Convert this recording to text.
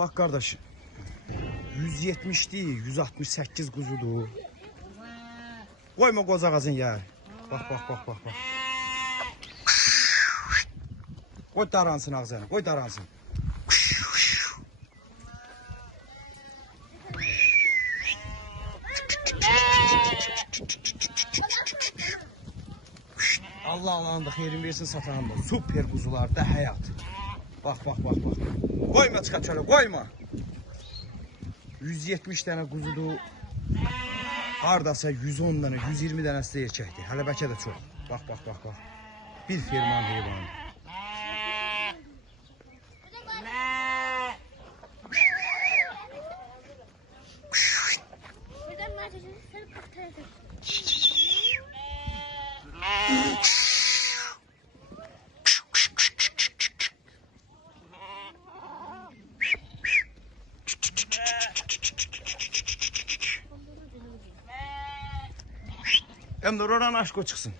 Bak kardeş. 170 değil, 168 kuzudur. Koyma kozağazın ya. Bak. Koy daransın ağzına, koy daransın. Allah Allah'ın da xeyrin versin satanım da. Süper kuzular da hayat. Bak. Koyma çıkart şöyle, koyma. 170 tane kuzudur. Hardasa 110 tane, 120 tane size erkektir. Hələ bəlkə də çox. Bak. Bir ferman heyvanı. Hem de oradan aşk o çıksın.